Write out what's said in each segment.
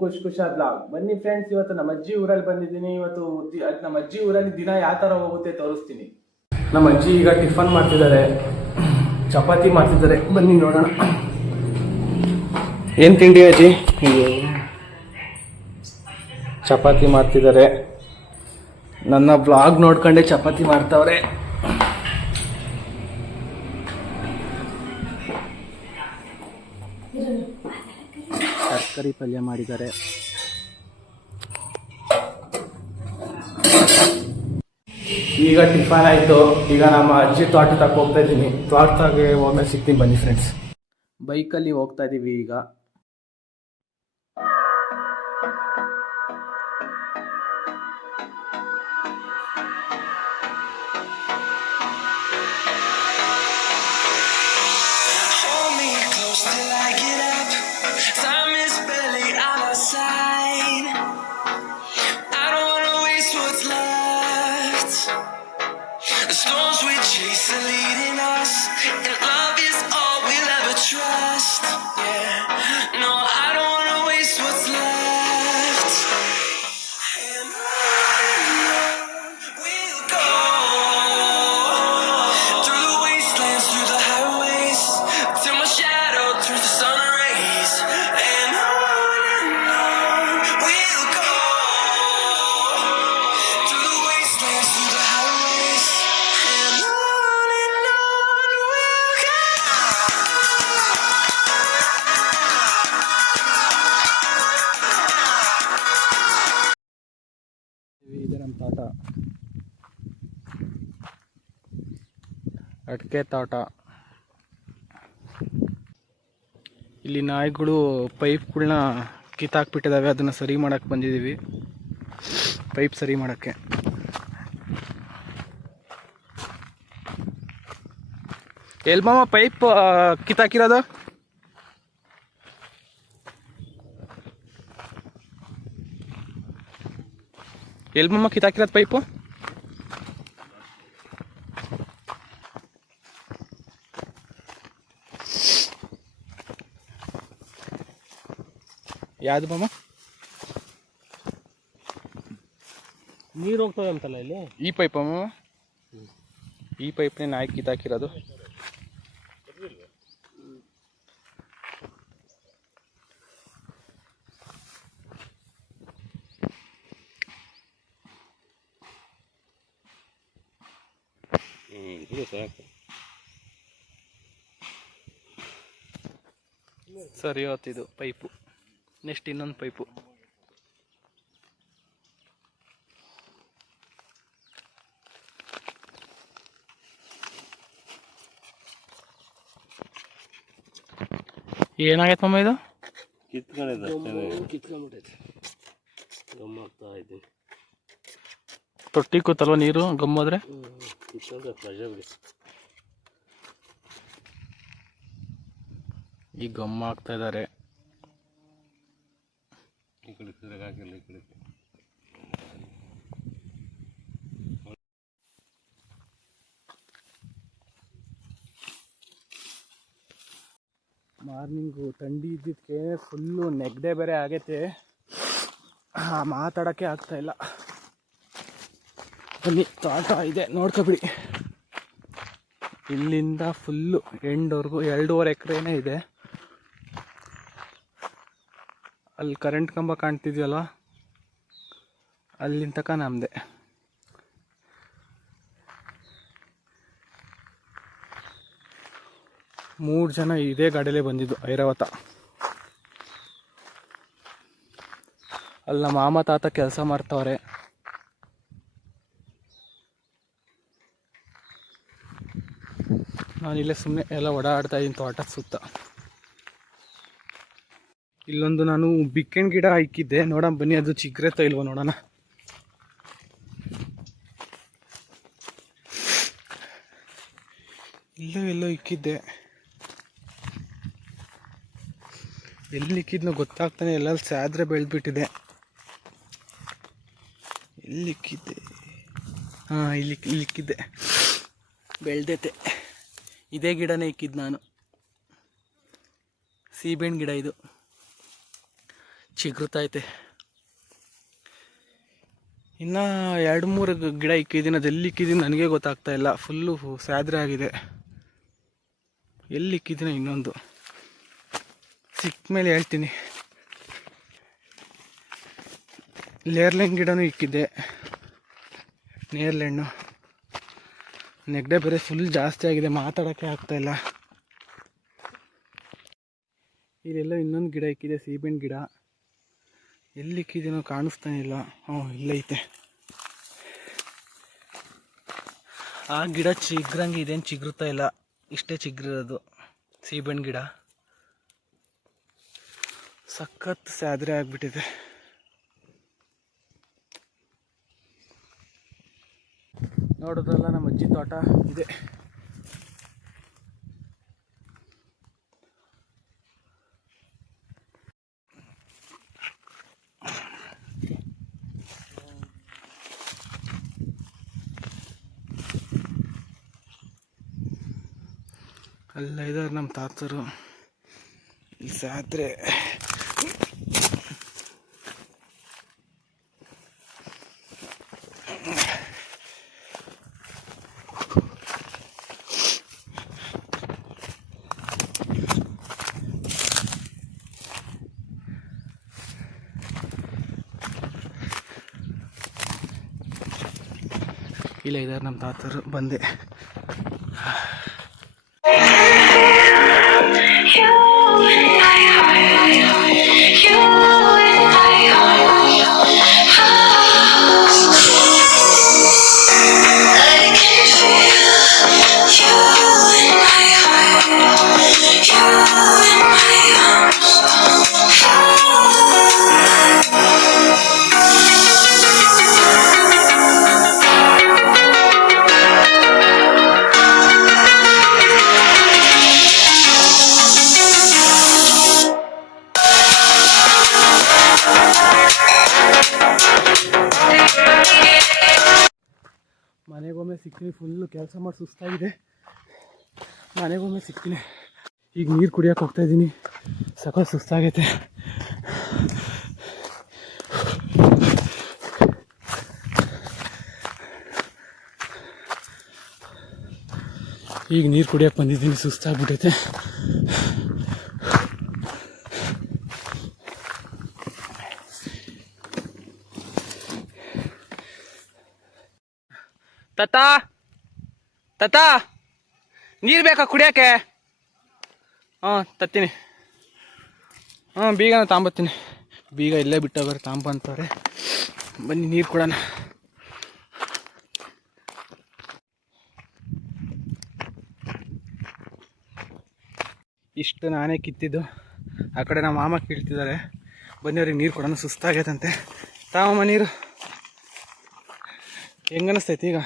ಖುಷ್ ಖುಷಾದ್ blog. ಬನ್ನಿ friends, ಇವತ್ತು ನಮ್ಮ ಅಜ್ಜಿ ಊರಲ್ಲಿ ಬಂದಿದ್ದೀನಿ. ಇವತ್ತು ನಮ್ಮ ಅಜ್ಜಿ ಊರಲ್ಲಿ ದಿನ ಯಾವ ಥರ ಹೋಗುತ್ತೆ ತೋರಿಸ್ತೀನಿ. ನಮ್ಮ ಅಜ್ಜಿ ಈಗ ಟಿಫನ್ ಮಾಡ್ತಿದ್ದಾರೆ, ಚಪಾತಿ ಮಾಡ್ತಿದ್ದಾರೆ. ಬನ್ನಿ ನೋಡೋಣ. ಏನು ತಿಂಡಿ ಅಜ್ಜಿ? ಚಪಾತಿ ಮಾಡ್ತಿದ್ದಾರೆ. ನನ್ನ ಬ್ಲಾಗ್ ನೋಡ್ಕೊಂಡೆ ಚಪಾತಿ ಮಾಡ್ತಾವ್ರೆ. ತರಕಾರಿ ಪಲ್ಯ ಮಾಡಿದ್ದಾರೆ. ಈಗ ಟಿಫನ್ ಆಯಿತು. ಈಗ ನಮ್ಮ ಅಜ್ಜಿ ತೋಟಕ್ಕೆ ಹೋಗ್ತಾ ಇದ್ದೀನಿ. ತೋಟದಾಗೆ ಒಮ್ಮೆ ಸಿಗ್ತೀನಿ ಬನ್ನಿ ಫ್ರೆಂಡ್ಸ್. ಬೈಕಲ್ಲಿ ಹೋಗ್ತಾ ಇದ್ದೀವಿ ಈಗ. The storms we chase are leading us, and love is all we'll ever trust. Yeah, no, I don't wanna waste what's left. And on we'll go, through the wastelands, through the highways, till my shadow turns to sun rays. And on we'll go, through the wastelands, through the highways. ಇದೆ ನಮ್ಮ ತೋಟ, ಅಡಿಕೆ ತೋಟ. ಇಲ್ಲಿ ನಾಯಿಗಳು ಪೈಪ್ಗಳನ್ನ ಕಿತ್ತಾಕ್ಬಿಟ್ಟಿದ್ದಾವೆ. ಅದನ್ನು ಸರಿ ಮಾಡೋಕ್ಕೆ ಬಂದಿದ್ದೀವಿ, ಪೈಪ್ ಸರಿ ಮಾಡೋಕ್ಕೆ. ಎಲ್ಮಮ್ಮ ಪೈಪ್ ಕಿತ್ತಾಕಿರೋದು? ಎಲ್ಮಮ್ಮ ಕಿತ್ತಾಕಿರೋದು ಪೈಪು? ಯಾವುದು ಮಮ್ಮ? ನೀರು ಹೋಗ್ತದೆ ಅಂತಲ್ಲ ಇಲ್ಲಿ. ಈ ಪೈಪ್ ಅಮ್ಮ, ಈ ಪೈಪ್ನೇ ನಾಯಿ ಕಿತ್ತಾಕಿರೋದು. ಸರಿ ಹೋಗ್ತಿದ್ದು ಪೈಪು. ನೆಕ್ಸ್ಟ್ ಇನ್ನೊಂದು ಪೈಪು. ಏನಾಗೈತೆ ಮಮ್ಮ ಇದು? ಕಿತ್ಕೊಂಡ್ಬಿಟ್ಟೈತೆ, ಗಮ್ಮಾಗ್ತಾ ಇದೆ. ತೊಟ್ಟಿ ಕೂತಲ್ವ ನೀರು ಗಮ್ಮೋದ್ರೆ? ಕಿತ್ಕೊಂಡ್ರೆ ರಜೆ ಬಿಡಿ. ಈಗ ಗಮ್ಮ ಆಗ್ತಾ ಇದ್ದಾರೆ. ಈ ಕಡೆ ಹಾಕಿಲ್ಲ, ಈ ಕಡೆ ಮಾರ್ನಿಂಗು ಥಂಡಿ ಇದ್ದಿದ್ದಕ್ಕೆ ಫುಲ್ಲು ನೆಗಡೆ ಬೇರೆ ಆಗೈತೆ, ಮಾತಾಡೋಕ್ಕೆ ಆಗ್ತಾಯಿಲ್ಲ. ಬನ್ನಿ, ತೋಟ ಇದೆ ನೋಡ್ಕೊಬಿಡಿ. ಇಲ್ಲಿಂದ ಫುಲ್ಲು ಎಂಡ್ವರೆಗೂ 2.5 ಎಕರೆನೇ ಇದೆ. ಅಲ್ಲಿ ಕರೆಂಟ್ ಕಂಬ ಕಾಣ್ತಿದ್ಯಲ್ಲ, ಅಲ್ಲಿಂದ ತನಕ ನಮ್ಮದೇ. ಮೂರು ಜನ ಇದೇ ಗಾಡಿಯಲ್ಲೇ ಬಂದಿದ್ದು ಐರಾವತ. ಅಲ್ಲಿ ನಮ್ಮ ಮಾಮ ತಾತ ಕೆಲಸ ಮಾಡ್ತವ್ರೆ. ನಾನಿಲ್ಲೇ ಸುಮ್ಮನೆ ಎಲ್ಲ ಓಡಾಡ್ತಾ ಇದ್ದೀನಿ ತೋಟದ ಸುತ್ತ. ಇಲ್ಲೊಂದು ನಾನು ಬಿಕ್ಕಣ್ ಗಿಡ ಇಕ್ಕಿದ್ದೆ, ನೋಡೋಣ ಬನ್ನಿ ಅದು ಚಿಗ್ರೆತ ಇಲ್ವೋ ನೋಡೋಣ. ಎಲ್ಲೋ ಇಕ್ಕಿದ್ದೆ, ಎಲ್ಲಿ ಇಕ್ಕಿದ್ನೋ ಗೊತ್ತಾಗ್ತಾನೆ ಎಲ್ಲ. ಸ್ಯಾದ್ರೆ ಬೆಳೆದ್ಬಿಟ್ಟಿದೆ. ಎಲ್ಲಿ ಇಕ್ಕಿದ್ದೆ? ಹಾಂ, ಇಲ್ಲಿ ಇಕ್ಕಿದ್ದೆ, ಬೆಳೆದೈತೆ. ಇದೇ ಗಿಡನೇ ಇಕ್ಕಿದ್ದು ನಾನು. ಸೀಬೆಹಣ್ಣು ಗಿಡ ಇದು, ಚಿಗುರ್ತೈತೆ. ಇನ್ನು 2-3 ಗಿಡ ಇಕ್ಕಿದ್ದೀನಿ, ಅದು ಎಲ್ಲಿ ಇಕ್ಕಿದ್ದೀನಿ ನನಗೆ ಗೊತ್ತಾಗ್ತಾ ಇಲ್ಲ. ಫುಲ್ಲು ಸ್ಯಾದ್ರೆ ಆಗಿದೆ. ಎಲ್ಲಿ ಇಕ್ಕಿದ್ದೀನಿ ಇನ್ನೊಂದು ಸಿಕ್ಕ ಮೇಲೆ ಹೇಳ್ತೀನಿ. ನೇರ್ಲೆಹಣ್ಣು ಗಿಡನೂ ಇಕ್ಕಿದ್ದೆ, ನೇರ್ಲೆಹಣ್ಣು. ನೆಗಡೆ ಬೇರೆ ಫುಲ್ ಜಾಸ್ತಿ ಆಗಿದೆ, ಮಾತಾಡೋಕ್ಕೆ ಆಗ್ತಾಯಿಲ್ಲ. ಇಲ್ಲೆಲ್ಲ ಇನ್ನೊಂದು ಗಿಡ ಇಕ್ಕಿದೆ, ಸೀಬೆಹಣ್ಣು ಗಿಡ. ಎಲ್ಲಿ ಇಕ್ಕಿದ್ದೀನೋ ಕಾಣಿಸ್ತಾನೆ ಇಲ್ಲ. ಇಲ್ಲೈತೆ. ಆ ಗಿಡ ಚಿಗ್ರಂಗೆ ಇದೇನು ಚಿಗುರ್ತಾ ಇಲ್ಲ, ಇಷ್ಟೇ ಚಿಗ್ರಿರೋದು ಸೀಬೆಹಣ್ಣು ಗಿಡ. ಸಖತ್ ಸ್ಯಾದ್ರೆ ಆಗಿಬಿಟ್ಟಿದೆ. ನೋಡೋದ್ರಲ್ಲ ನಮ್ಮ ಅಜ್ಜಿ ತೋಟ ಇದೆ. ಅಲ್ಲ ಇದ್ದಾರೆ ನಮ್ಮ ತಾತರು. ಇಲ್ಲಿ ಸ್ಯಾದ್ರೆ ಇಲ್ಲ ಇದ್ದಾರೆ ನಮ್ಮ ತಾತರು. ಬಂದೆ. ಮನೆಗೊಮ್ಮೆ ಸಿಗ್ತೀನಿ. ಫುಲ್ಲು ಕೆಲಸ ಮಾಡಿ ಸುಸ್ತಾಗಿದೆ. ಮನೆಗೊಮ್ಮೆ ಸಿಗ್ತೀನಿ. ಈಗ ನೀರು ಕುಡಿಯೋಕೆ ಹೋಗ್ತಾಯಿದ್ದೀನಿ. ಸಖತ್ ಸುಸ್ತಾಗೈತೆ. ಈಗ ನೀರು ಕುಡಿಯೋಕೆ ಬಂದಿದ್ದೀನಿ, ಸುಸ್ತಾಗ್ಬಿಟ್ಟೈತೆ. ತಾತ ತಾತ ನೀರು ಬೇಕಾ ಕುಡಿಯೋಕ್ಕೆ? ತತ್ತೀನಿ. ಬೀಗನ ತಾಂಬತ್ತೀನಿ. ಬೀಗ ಇಲ್ಲೇ ಬಿಟ್ಟೋಗ್ರೆ ತಾಂಬಂತವ್ರೆ. ಬನ್ನಿ ನೀರು ಕೊಡೋಣ. ಇಷ್ಟು ನಾನೇ ಕಿತ್ತಿದ್ದು. ಆ ಕಡೆ ನಮ್ಮ ಮಾಮ ಕೀಳ್ತಿದ್ದಾರೆ. ಬನ್ನಿ ಅವ್ರಿಗೆ ನೀರು ಕೊಡೋಣ. ಸುಸ್ತಾಗೈತಂತೆ. ತಾವಮ್ಮ ನೀರು. ಹೆಂಗನಿಸ್ತೈತಿ ಈಗ?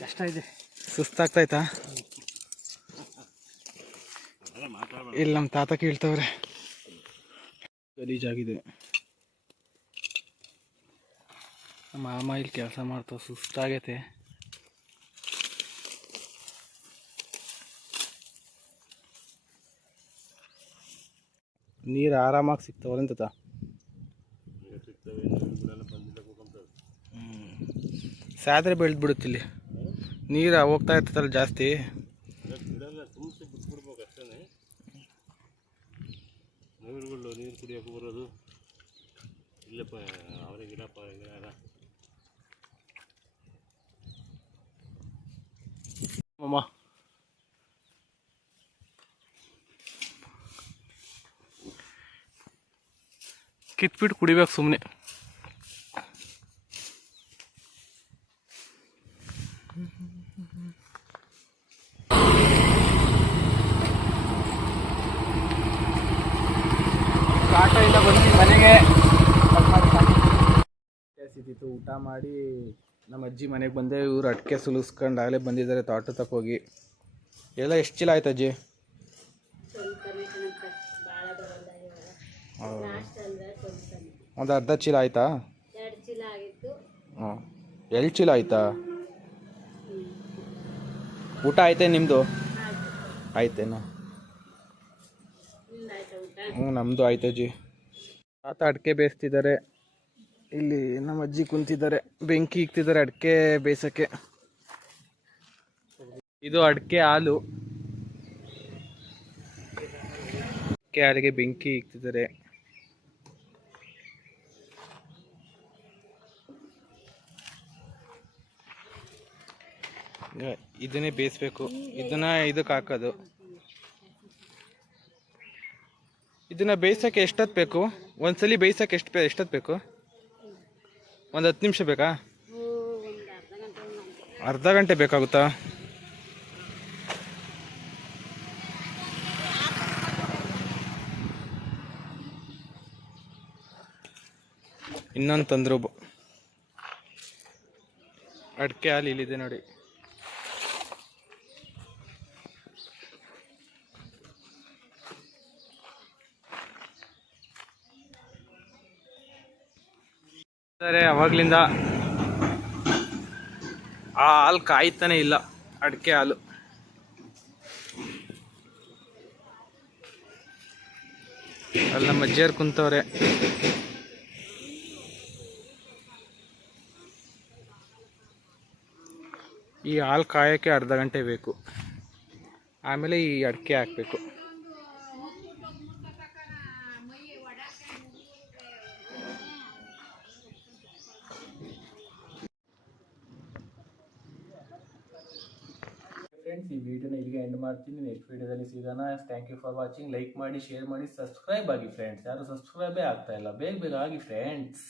ಕಷ್ಟ ಇದೆ. ಸುಸ್ತಾಗ್ತಾಯ್ತಾ? ಇಲ್ಲಿ ನಮ್ಮ ತಾತ ಕೀಳ್ತವ್ರೆ. ಗಲೀಜಾಗಿದೆ. ನಮ್ಮ ಮಾಮ ಇಲ್ಲಿ ಕೆಲಸ ಮಾಡ್ತಾವ. ಸುಸ್ತಾಗೈತೆ. ನೀರು ಆರಾಮಾಗಿ ಸಿಗ್ತಾವಲ್ಲ ತಾತ? ಸ್ಯಾದ್ರೆ ಬೆಳೆದ್ಬಿಡುತ್ತೆ ಇಲ್ಲಿ. ನೀರು ಹೋಗ್ತಾ ಇರ್ತದಲ್ಲ ಜಾಸ್ತಿ. ನೀರು ಕುಡಿಯೋಕೆ ಬರೋದು ಇಲ್ಲಪ್ಪ. ಅವರೇ ಗಿಡಪ್ಪ ಗಿಡ ಅಮ್ಮ. ಕಿತ್ಬಿಟ್ಟು ಕುಡಿಬೇಕು ಸುಮ್ಮನೆ. ಆಟೋಯಿಂದ ಬಂದು ಮನೆಗೆ ಸಿಕ್ಕಿತ್ತು. ಊಟ ಮಾಡಿ ನಮ್ಮ ಅಜ್ಜಿ ಮನೆಗೆ ಬಂದೆ. ಇವ್ರು ಅಡಿಕೆ ಸುಲಿಸ್ಕೊಂಡು ಆಗಲೇ ಬಂದಿದ್ದಾರೆ ತೋಟ ತಕ್ಕೋಗಿ. ಎಲ್ಲ ಎಷ್ಟು ಚೀಲ ಆಯ್ತು ಅಜ್ಜಿ? ಒಂದು ಅರ್ಧ ಚೀಲ ಆಯ್ತಾ? ಹಾಂ, 2 ಚೀಲ ಆಯ್ತಾ? ಊಟ ಆಯ್ತೇ ನಿಮ್ಮದು? ಆಯ್ತೇನೋ? ನಮ್ಮದು ಆಯ್ತು ಅಜ್ಜಿ. ತಾತ ಅಡಿಕೆ ಬೇಯಿಸ್ತಿದ್ದಾರೆ, ಇಲ್ಲಿ ನಮ್ಮ ಅಜ್ಜಿ ಕುಂತಿದ್ದಾರೆ, ಬೆಂಕಿ ಇಕ್ತಿದ್ದಾರೆ ಅಡಿಕೆ ಬೇಯಿಸೋಕ್ಕೆ. ಇದು ಅಡಿಕೆ ಹಾಲು, ಅಡಿಕೆ ಹಾಲಿಗೆ ಬೆಂಕಿ ಇಕ್ತಿದ್ದಾರೆ. ಇದನ್ನೇ ಬೇಯಿಸ್ಬೇಕು, ಇದನ್ನ ಇದಕ್ಕೆ ಹಾಕೋದು. ಇದನ್ನ ಬೇಯಿಸೋಕ್ಕೆ ಎಷ್ಟೊತ್ತು ಬೇಕು? ಒಂದ್ಸಲಿ ಬೇಯಿಸೋಕ್ಕೆ ಎಷ್ಟೊತ್ತು ಬೇಕು? ಒಂದು 10 ನಿಮಿಷ ಬೇಕಾ? ಅರ್ಧ ಗಂಟೆ ಬೇಕಾಗುತ್ತಾ? ಇನ್ನೊಂದು ತಂದ್ರು ಅಡಿಕೆ ಹಾಲು ಇಲ್ಲಿದೆ ನೋಡಿ. ಅವಾಗ್ಲಿಂದ ಆ ಹಾಲು ಕಾಯ್ತಾನೆ ಇಲ್ಲ, ಅಡಿಕೆ ಹಾಲು. ಅಲ್ಲಿ ನಮ್ಮ ಅಜ್ಜಿಯರು ಕುಂತವ್ರೆ. ಈ ಹಾಲು ಕಾಯೋಕ್ಕೆ ಅರ್ಧ ಗಂಟೆ ಬೇಕು, ಆಮೇಲೆ ಈ ಅಡಿಕೆ ಹಾಕಬೇಕು. ಫ್ರೆಂಡ್ಸ್, ಈ ವಿಡಿಯೋನ ಇಲ್ಲಿಗೆ ಎಂಡ್ ಮಾಡ್ತೀನಿ. ನೆಕ್ಸ್ಟ್ ವಿಡಿಯೋದಲ್ಲಿ ಸಿಗೋಣ. Thank you for watching. Like ಮಾಡಿ, ಶೇರ್ ಮಾಡಿ, ಸಬ್ಸ್ಕ್ರೈಬ್ ಆಗಿ ಫ್ರೆಂಡ್ಸ್. ಯಾರು ಸಬ್ಸ್ಕ್ರೈಬೇ ಆಗ್ತಾ ಇಲ್ಲ, ಬೇಗ ಆಗಿ ಫ್ರೆಂಡ್ಸ್.